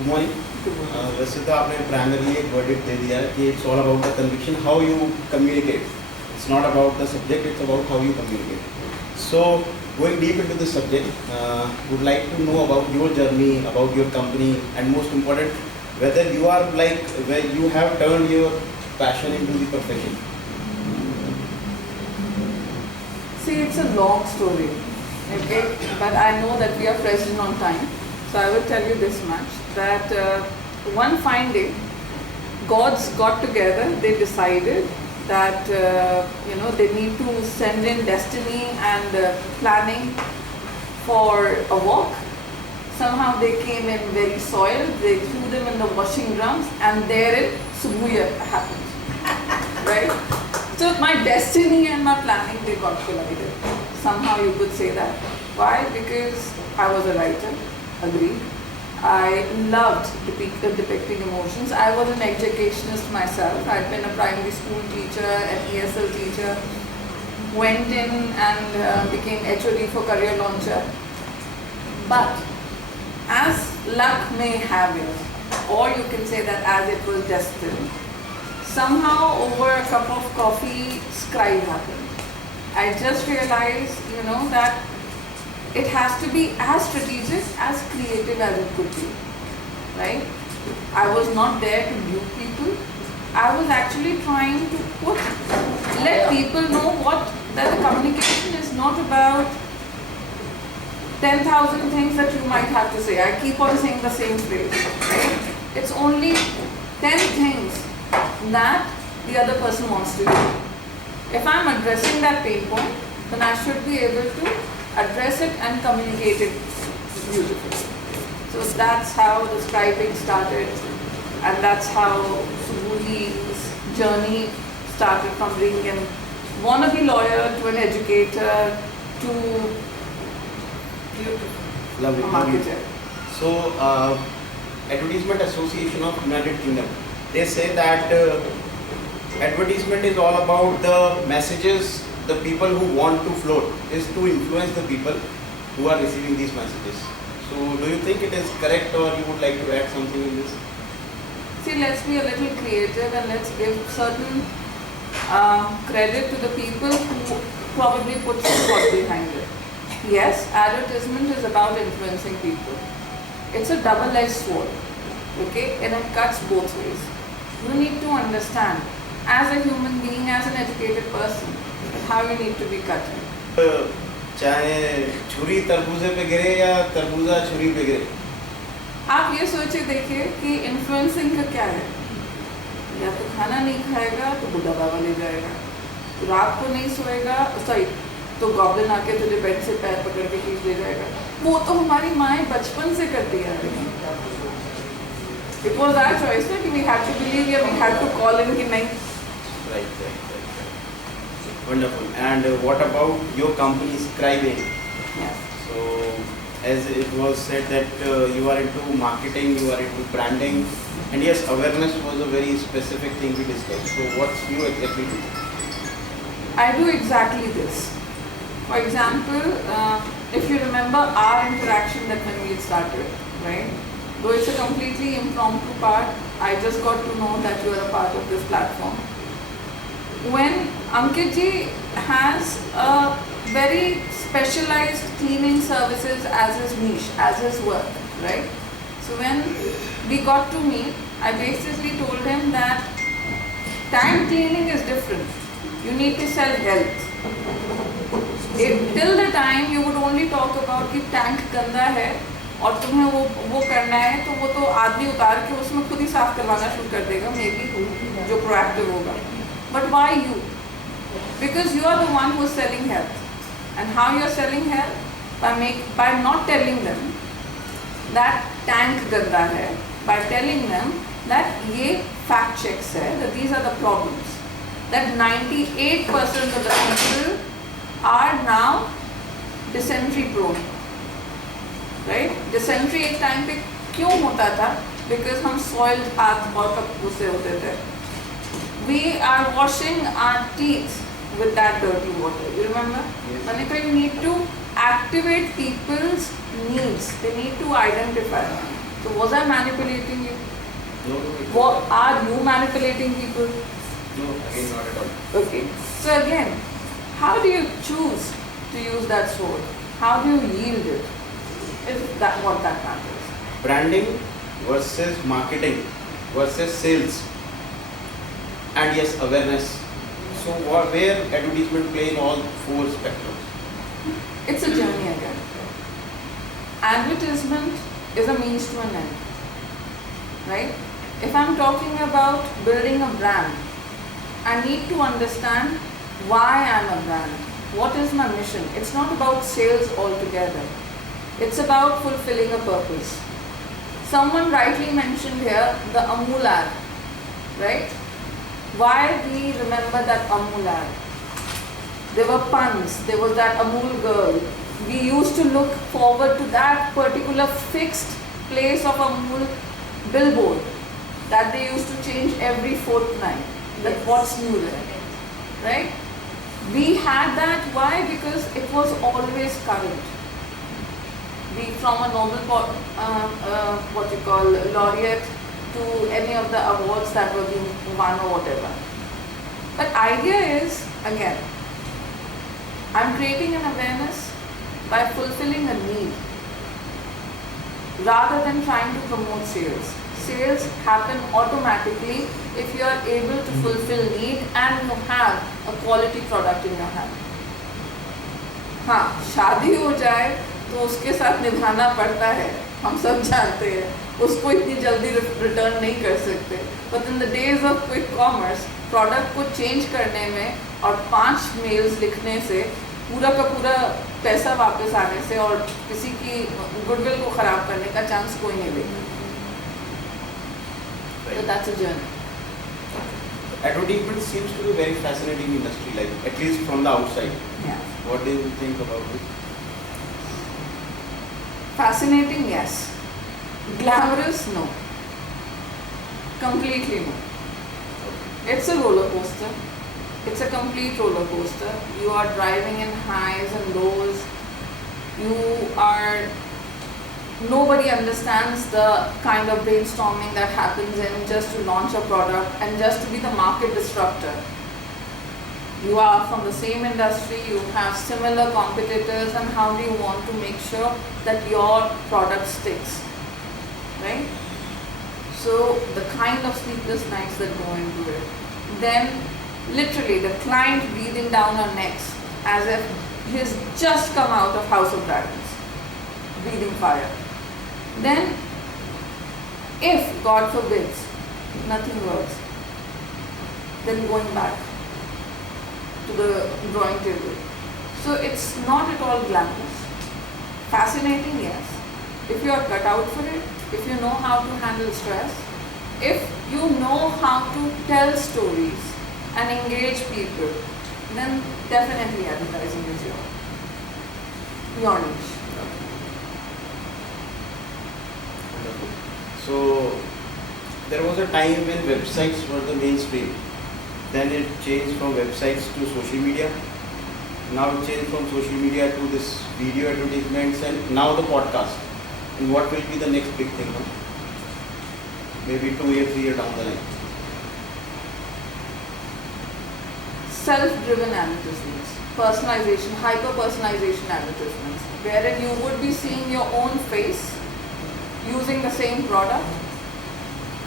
Good morning. वैसे तो आपने प्राइमरली एक वर्डिक्ट दे दिया कि it's all about the conviction, how you communicate. It's not about the subject, it's about how you communicate. So going deep into this subject, would like to know about your journey, about your company, and most important, whether you are like where you have turned your passion into the profession. See, it's a long story, okay? But I know that we are pressed on time, so I will tell you this much: that one fine day, gods got together. They decided that they need to send in destiny and planning for a walk. Somehow they came in very soiled. They threw them in the washing drums, and therein Subuhi happened. Right? So my destiny and my planning, they got collided. Somehow you could say that. Why? Because I was a writer. Agreed. I loved depicting emotions. I was an educationist myself. I'd been a primary school teacher, an ESL teacher, went in and became HOD for Career Launcher. But as luck may have it, or you can say that as it was destined, somehow over a cup of coffee, Scribe happened. I just realized, that it has to be as strategic, as creative as it could be, right? I was not there to dupe people. I was actually trying to let people know that the communication is not about 10,000 things that you might have to say. I keep on saying the same phrase, right? It's only 10 things that the other person wants to do. If I'm addressing that pain point, then I should be able to address it and communicate it beautifully. So that's how the scribing started, and that's how Subuhi's journey started, from being a wannabe lawyer to an educator to a marketer. So, Advertisement Association of United Kingdom, they say that advertisement is all about the messages. The people who want to float is to influence the people who are receiving these messages. So do you think it is correct, or you would like to add something in this? See, let's be a little creative and let's give certain credit to the people who probably put some thought behind it. Yes, advertisement is about influencing people. It's a double-edged sword, okay? And it cuts both ways. You need to understand, as a human being, as an educated person, how you need to be cutting. चाहे छुरी तरबूजे पे गिरे या तरबूजा छुरी पे गिरे, आप ये सोचे देखिए कि इन्फ्लुएंसिंग का क्या है। या तो खाना नहीं खाएगा तो बुढ़ा बाबा ले जाएगा, तो रात को नहीं सोएगा, तो गॉब्लिन आके तुझे बेड से पैर पकड़ के खींच ले जाएगा। वो तो हमारी माएँ बचपन से करती आ रही हैं। It was our choice that we had to believe, या we had to call in कि नहीं। Right. Wonderful. And what about your company Scribe? Yes. So, as it was said that you are into marketing, you are into branding, and yes, awareness was a very specific thing we discussed. So, what's you exactly do? I do exactly this. For example, if you remember our interaction that when we started, right? Though it's a completely impromptu part, I just got to know that you are a part of this platform. When Ankit ji has a very specialized cleaning services as his niche, as his work, right? So when we got to meet, I basically told him that tank cleaning is different. You need to sell health. Till the time you would only talk about कि tank गंदा है और तुम्हें वो करना है, तो वो तो आदमी उतार के उसमें खुद ही साफ करवाना शुरू कर देगा, maybe जो proactive होगा. But why you? Because you are the one who is selling health. And how you are selling health? By not telling them that tank ganda hai, by telling them that ye fact checks hai, that these are the problems. That 98% of the people are now dysentery prone. Right? Dysentery एक time पे क्यों होता था? Because हम soiled हाथ और कपड़ों से होते थे. We are washing our teeth with that dirty water. You remember? Yes. Manika, you need to activate people's needs. They need to identify. So was I manipulating you? No, Are you manipulating people? no, again, not at all. Okay. So again, how do you choose to use that sword? How do you yield it? Is that what that matters? Branding versus marketing versus sales, and yes, awareness. So where advertisement play in all four spectrums? It's a journey again. Advertisement is a means to an end, right? If I'm talking about building a brand, I need to understand why I'm a brand. What is my mission? It's not about sales altogether. It's about fulfilling a purpose. Someone rightly mentioned here the Amul ad, right? Why we remember that Amul ad? There were puns, there was that Amul girl. We used to look forward to that particular fixed place of Amul billboard that they used to change every fortnight. That what's new there, right? We had that, why? Because it was always current. Be from a Nobel, laureate to any of the awards that were being won or whatever. But idea is, again, I'm creating an awareness by fulfilling a need rather than trying to promote sales. Sales happen automatically if you are able to fulfill need and you have a quality product in your hand. हाँ, शादी हो जाए तो उसके साथ निभाना पड़ता है, हम सब जानते हैं, उसको इतनी जल्दी रिटर्न नहीं कर सकते. But in the days of quick commerce, product को चेंज करने में और 5 मेल्स लिखने से पूरा का पूरा पैसा वापस आने से और किसी की गुडविल को ख़राब करने का चांस कोई नहीं लेगा. So that's a journey. Advertisement seems to be a very fascinating industry, like at least from the outside. Yeah. What do you think about it? Fascinating, yes. Glamorous, no. Completely no. It's a roller coaster. It's a complete roller coaster. You are driving in highs and lows. Nobody understands the kind of brainstorming that happens in just to launch a product and just to be the market disruptor. You are from the same industry, you have similar competitors, and how do you want to make sure that your product sticks, right? So the kind of sleepless nights that go into it. Then literally the client breathing down our necks as if he's just come out of House of Dragons, breathing fire. Then, if God forbids, nothing works, then going back to the drawing table. So it's not at all glamorous. Fascinating, yes. If you are cut out for it, if you know how to handle stress, if you know how to tell stories and engage people, then definitely advertising is your niche. So there was a time when websites were the mainstream. Then it changed from websites to social media. Now it changed from social media to this video advertisements and now the podcast. And what will be the next big thing? Huh? Maybe 2 years, 3 years down the line. Self-driven advertisements, personalization, hyper-personalization advertisements, wherein you would be seeing your own face using the same product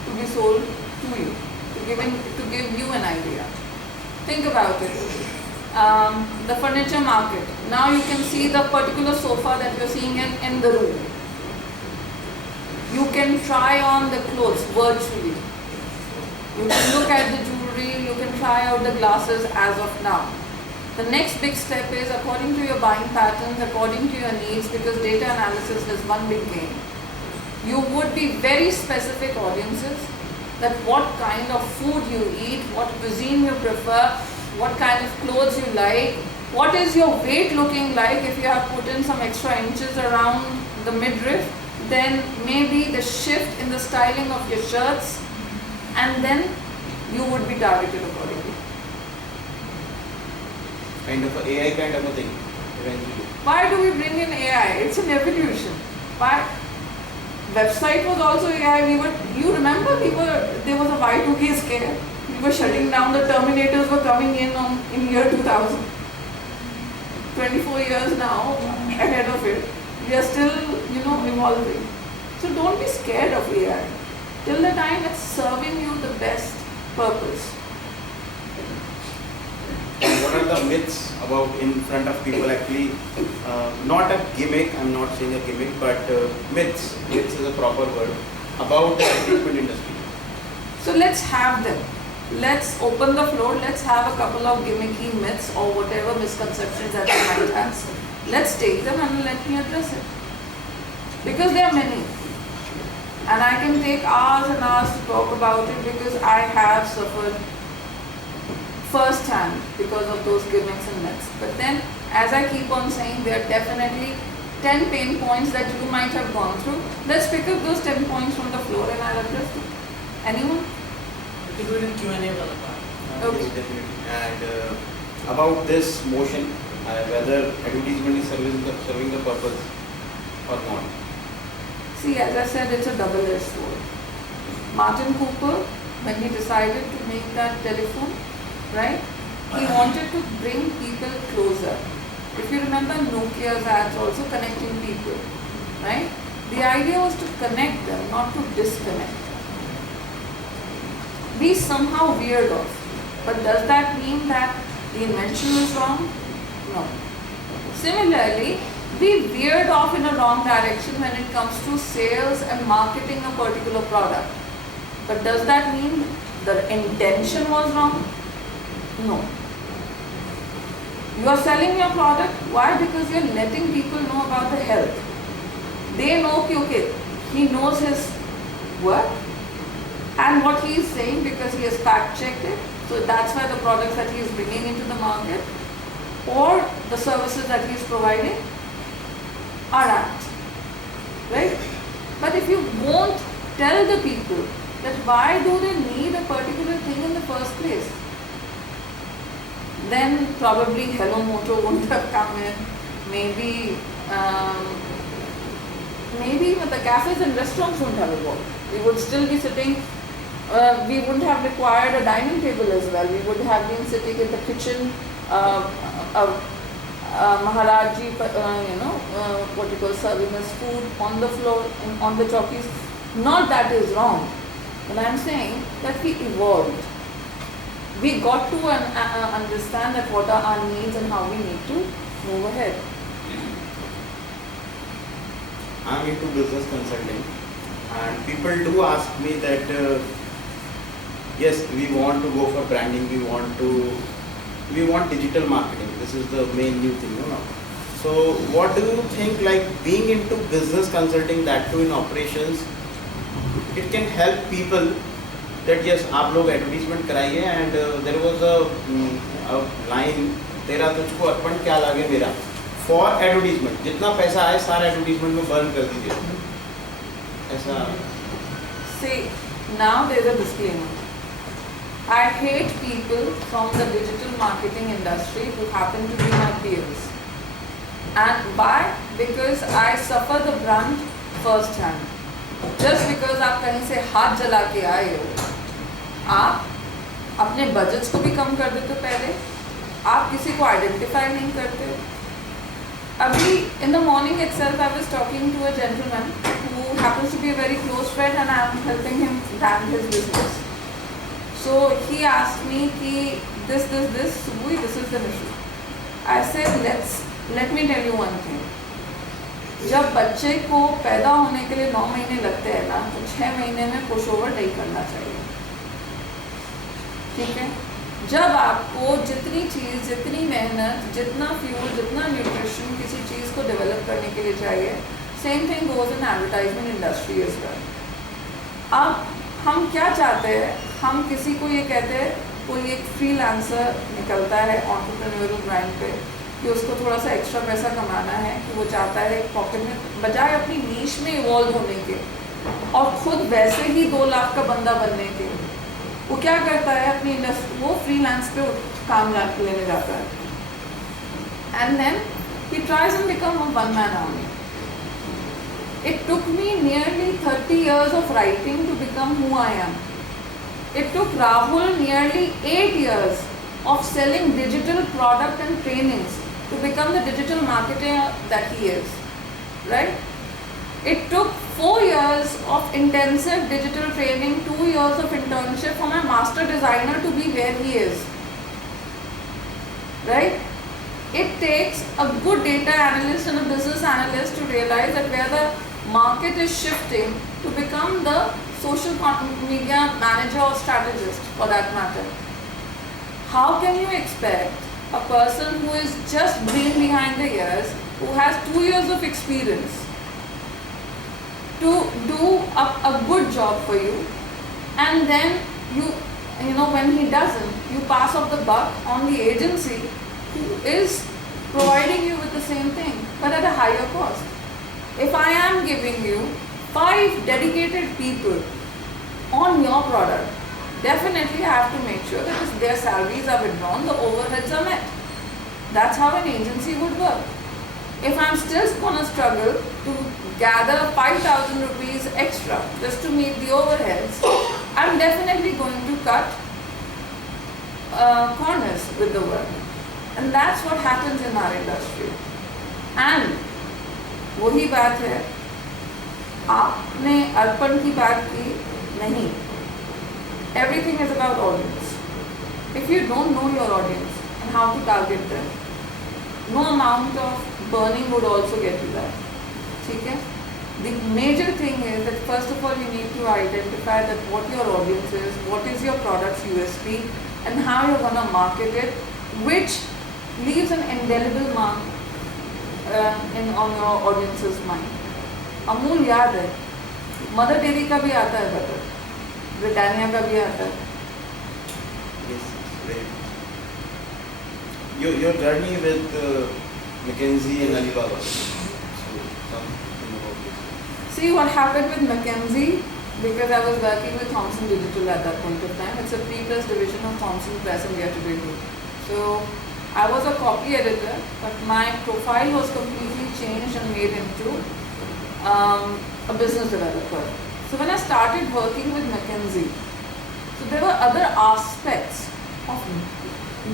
to be sold to you, to give you an idea. Think about it. The furniture market. Now you can see the particular sofa that you're seeing in the room. You can try on the clothes virtually. You can look at the jewelry, you can try out the glasses as of now. The next big step is according to your buying patterns, according to your needs, because data analysis is one big game. You would be very specific audiences that what kind of food you eat, what cuisine you prefer, what kind of clothes you like, what is your weight looking like. If you have put in some extra inches around the midriff, then maybe the shift in the styling of your shirts, and then you would be targeted accordingly. Kind of a AI kind of a thing, eventually. Why do we bring in AI? It's an evolution. Why? website was also AI. You remember there was a Y2K scare. We were shutting down, the Terminators were coming in year 2000. 24 years now ahead of it. We are still, evolving. So don't be scared of AI. Till the time it's serving you the best purpose. What are the myths about in front of people actually? Not a gimmick, I'm not saying a gimmick, but myths. Myths is a proper word about the recruitment industry. So let's have them. Let's open the floor. Let's have a couple of gimmicky myths or whatever misconceptions that we might have. Let's take them and let me address it. Because there are many. And I can take hours and hours to talk about it because I have suffered first hand because of those gimmicks and myths. But then, as I keep on saying, there are definitely 10 pain points that you might have gone through. Let's pick up those 10 points from the floor and I'll address them. Anyone? We can do it in Q&A wala part. Okay. Definitely. And about this motion, whether advertisement is serving the purpose or not. See, as I said, it's a double-edged sword. Martin Cooper, when he decided to make that telephone, right, he wanted to bring people closer. If you remember Nokia's ads also connecting people, right? The idea was to connect them, not to disconnect them. We somehow veered off. But does that mean that the invention was wrong? No. Similarly, we veered off in a wrong direction when it comes to sales and marketing a particular product. But does that mean the intention was wrong? No. You are selling your product. Why? Because you are letting people know about the health. They know, okay, he knows his work and what he is saying because he has fact checked it. So that's why the products that he is bringing into the market or the services that he is providing are apt, right? But if you won't tell the people that why do they need a particular thing in the first place, then probably Hello Moto wouldn't have come in. Maybe even the cafes and restaurants wouldn't have evolved. We would still be sitting. We wouldn't have required a dining table as well. We would have been sitting in the kitchen. Maharaji, what you call serving us food on the floor, on the chowkis. Not that is wrong, but I'm saying that we evolved. We got to understand that what are our needs and how we need to move ahead. I'm into business consulting, and people do ask me that yes, we want to go for branding, we want digital marketing. This is the main new thing, you know. So what do you think, like being into business consulting, that too in operations, it can help people that yes, आप लोग advertisement कराइए, and there was a line, तेरा तुझको अर्पण क्या लागे मेरा, for advertisement, जितना पैसा आए सारा advertisement में burn कर दीजिए, ऐसा. See, now there is a disclaimer. I hate people from the digital marketing industry who happen to be my peers. And why? Because I suffer the brunt first hand. Just because आप कहीं से हाथ जला के आए हो, आप अपने बजट्स को भी कम कर देते हो पहले, आप किसी को आइडेंटिफाई नहीं करते हो. अभी in the morning itself I was talking to a gentleman who happens to be a very close friend and I am helping him run his business. So he asked me कि this, Subuhi, this is the issue. I said let me tell you one thing. जब बच्चे को पैदा होने के लिए 9 महीने लगते हैं ना, तो 6 महीने में पुश ओवर नहीं करना चाहिए. ठीक है? जब आपको जितनी चीज़, जितनी मेहनत, जितना फ्यूल, जितना न्यूट्रिशन किसी चीज़ को डेवलप करने के लिए चाहिए, same thing goes in advertisement industry as well. अब हम क्या चाहते हैं, हम किसी को ये कहते हैं, कोई एक फ्रीलांसर निकलता है एंटरप्रेन्योरियल ग्राइंड पे कि उसको थोड़ा सा एक्स्ट्रा पैसा कमाना है, कि वो चाहता है एक पॉकेट में, बजाय अपनी नीश में इवॉल्व होने के और खुद वैसे ही 2 लाख का बंदा बनने के, वो क्या करता है, अपनी इंडस्ट्री वो फ्रीलांस पे काम लेने जाता है. And then he tries and become a one man army. It took me nearly 30 years of writing to become who I am. It took Rahul nearly 8 years of selling digital product and trainings to become the digital marketer that he is, right? It took 4 years of intensive digital training, 2 years of internship for my master designer to be where he is, right? It takes a good data analyst and a business analyst to realize that where the market is shifting to become the social media manager or strategist for that matter. How can you expect a person who is just green behind the ears, who has 2 years of experience, to do a good job for you, and then you know, when he doesn't, you pass off the buck on the agency who is providing you with the same thing, but at a higher cost. If I am giving you 5 dedicated people on your product, definitely I have to make sure that their salaries are withdrawn, the overheads are met. That's how an agency would work. If I'm still going to struggle to gather 5,000 rupees extra just to meet the overheads, I'm definitely going to cut corners with the work. And that's what happens in our industry. And वही बात है, आपने अर्पण की बात की नहीं. Everything is about audience. If you don't know your audience and how to target them, no amount of burning would also get you that. ठीक है? The major thing is that first of all you need to identify that what your audience is, what is your product's USP, and how you're going to market it, which leaves an indelible mark on your audience's mind. Amul याद है, mother dairy का भी आता है butter, Britannia का भी आता है. Yes, very. Your journey with McKinsey and Alibaba. So something about this. See what happened with McKinsey, because I was working with Thomson Digital at that point of time. It's a P-plus division of Thomson Press and Gateway Group. So I was a copy editor, but my profile was completely changed and made into a business developer. So when I started working with McKinsey, so there were other aspects of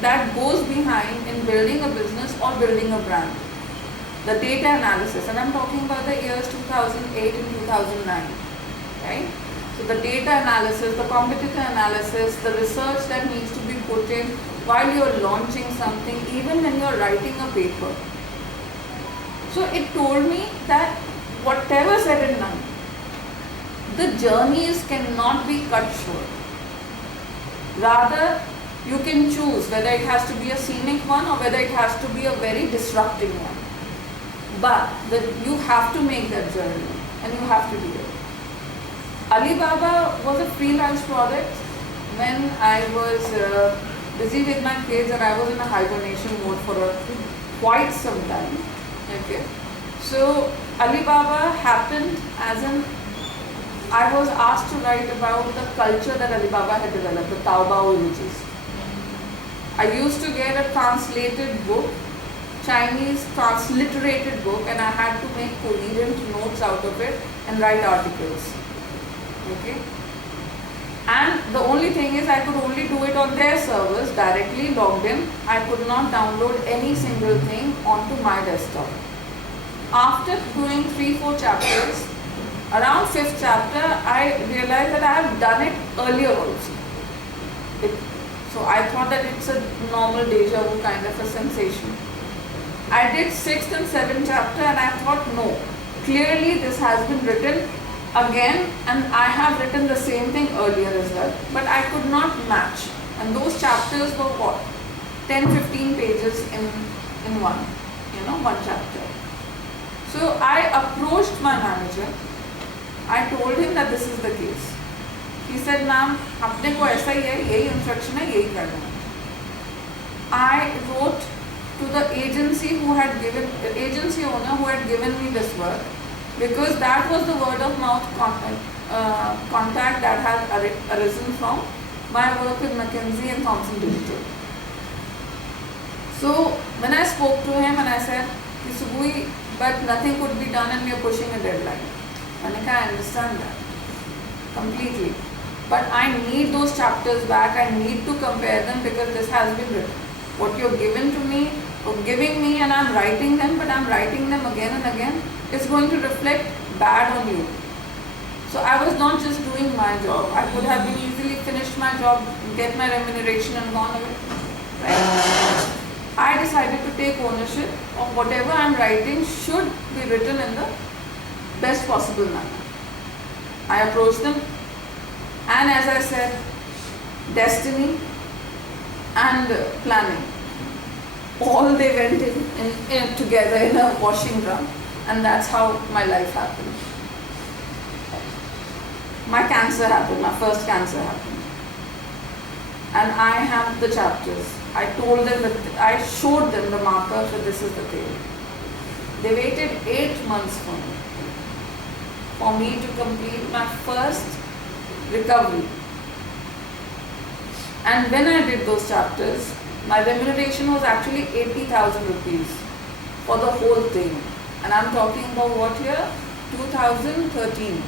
that goes behind in building a business or building a brand. The data analysis, and I'm talking about the years 2008 and 2009, right? So the data analysis, the competitor analysis, the research that needs to be put in while you're launching something, even when you're writing a paper. So it told me that whatever said and done, the journeys cannot be cut short. Rather, you can choose whether it has to be a scenic one or whether it has to be a very disruptive one. But you have to make that journey and you have to do it. Alibaba was a freelance product when I was busy with my kids and I was in a hibernation mode for quite some time. Okay, so Alibaba happened as in I was asked to write about the culture that Alibaba had developed, the Taobao images. I used to get a translated book, Chinese transliterated book, and I had to make coherent notes out of it and write articles. Okay, and the only thing is I could only do it on their servers, directly logged in. I could not download any single thing onto my desktop. After doing 3-4 chapters, around 5th chapter, I realized that I have done it earlier also. So I thought that it's a normal deja vu kind of a sensation. I did 6th and 7th chapter and I thought, no, clearly this has been written again and I have written the same thing earlier as well, but I could not match. And those chapters were what? 10-15 pages in one chapter. So I approached my manager. I told him that this is the case. He said, ma'am, apne ko aisa hi hai, yehi instruction hai, yehi karna hai. I wrote to the agency owner who had given me this work, because that was the word of mouth contact that had arisen from my work with McKinsey and Thomson Digital. So when I spoke to him and I said, Subuhi, but nothing could be done and we are pushing a deadline. Anika, I understand that completely. But I need those chapters back. I need to compare them because this has been written. What you're given to me, or giving me, and I'm writing them, but I'm writing them again and again, is going to reflect bad on you. So I was not just doing my job. I could have been easily finished my job, get my remuneration and gone away. Right? I decided to take ownership of whatever I'm writing should be written in the best possible manner. I approached them, and as I said, destiny and planning, all they went in together in a washing drum, and that's how my life happened. My cancer happened, my first cancer happened, and I have the chapters. I told them that I showed them the marker that this is the tale. They waited 8 months for me to complete my first recovery. And when I did those chapters, my remuneration was actually 80,000 rupees for the whole thing. And I'm talking about what year? 2013,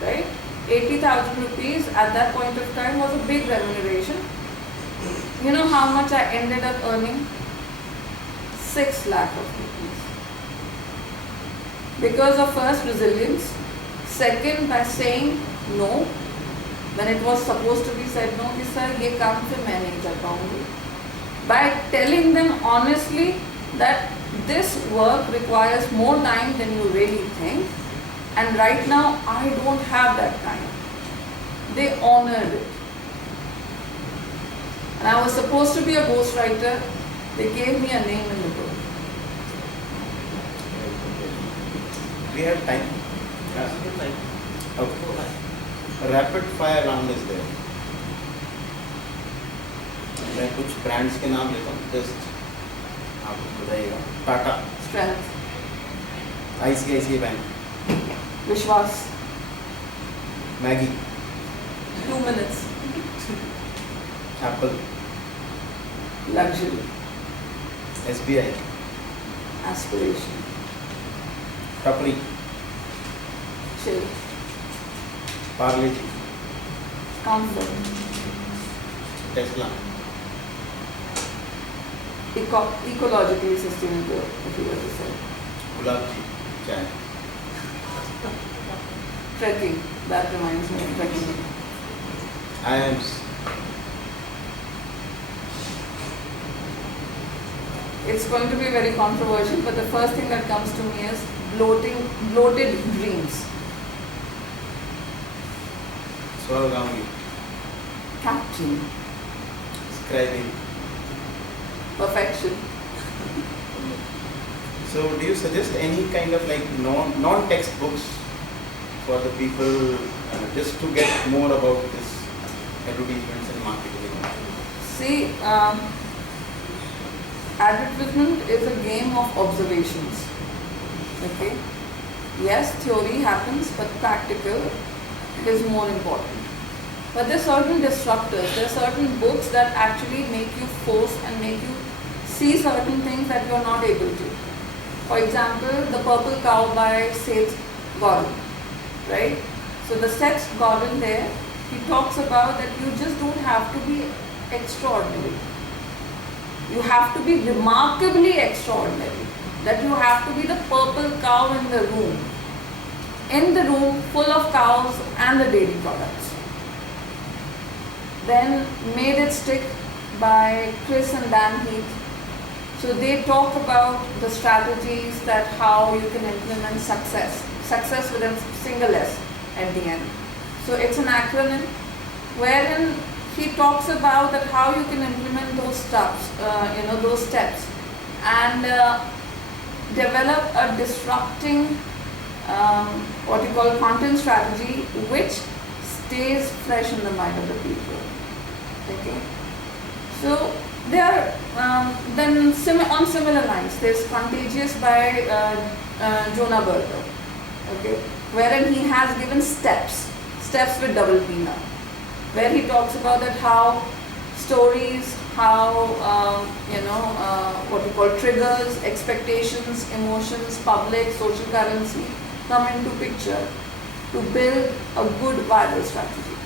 right? 80,000 rupees at that point of time was a big remuneration. You know how much I ended up earning? 6 lakh of rupees. Because of first resilience, second by saying no, when it was supposed to be said no, कि sir ये काम फिर मैं नहीं कर पाऊँगी. By telling them honestly that this work requires more time than you really think, and right now I don't have that time. They honored it. And I was supposed to be a ghostwriter. They gave me a name in the book. We have time. Okay. A rapid fire round is there. मैं कुछ brands के नाम लेता हूँ, just आप बताइएगा. Tata, Strength, ICICI bank, Vishwas, Maggi, 2 minutes, Apple, luxury, SBI, aspiration, tapri, chill, Parle G, comfort, Tesla, ecologically sustainable, if you were to say. गुलाब जी, chai, Trekking, that reminds me of trekking. IIMs, It's going to be very controversial, but the first thing that comes to me is bloated dreams. Swargamgi, Captain, scribing. perfection. So do you suggest any kind of like non-text books for the people just to get more about this advertisements and marketing? See, advertisement is a game of observations. Okay? Yes, theory happens, but practical is more important. But there are certain disruptors, there are certain books that actually make you force and make you see certain things that you are not able to. For example, The Purple Cow by Seth Godin, right? So the Seth Godin there, he talks about that you just don't have to be extraordinary. You have to be remarkably extraordinary. That you have to be the purple cow in the room. In the room full of cows and the dairy products. Then Made It Stick by Chris and Dan Heath. So they talk about the strategies that how you can implement success. Success with a single S at the end. So it's an acronym wherein he talks about that how you can implement those steps, those steps, and develop a disrupting, what you call content strategy, which stays fresh in the mind of the people. Okay, so there are then on similar lines. There's Contagious by Jonah Berger. Okay, wherein he has given steps with double P now, where he talks about that how stories, how what we call triggers, expectations, emotions, public, social currency come into picture, to build a good viral strategy.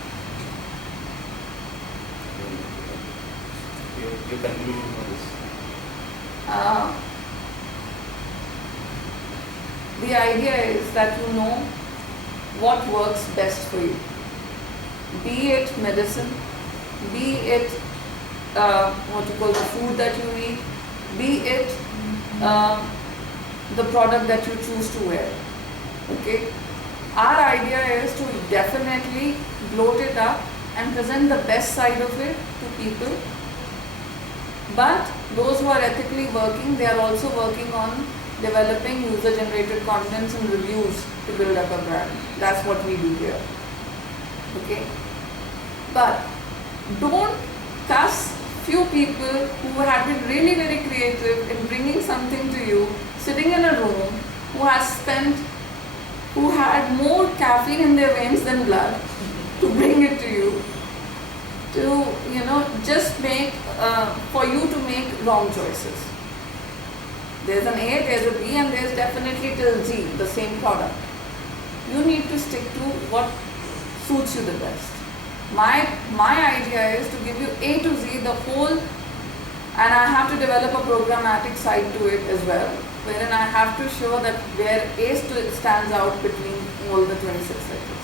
Your conclusion for this? The idea is that you know what works best for you. Be it medicine, be it what you call the food that you eat, be it the product that you choose to wear. Okay? Our idea is to definitely bloat it up and present the best side of it to people. But those who are ethically working, they are also working on developing user-generated contents and reviews to build up a brand. That's what we do here. Okay? But don't cuss few people who have been really very creative in bringing something to you, sitting in a room, who had more caffeine in their veins than blood to bring it to you, to just make for you to make wrong choices. There's an A, there's a B, and there's definitely till Z, the same product. You need to stick to what suits you the best. My idea is to give you A to Z, the whole, and I have to develop a programmatic side to it as well, wherein I have to show that where A stands out between all the 26 sectors.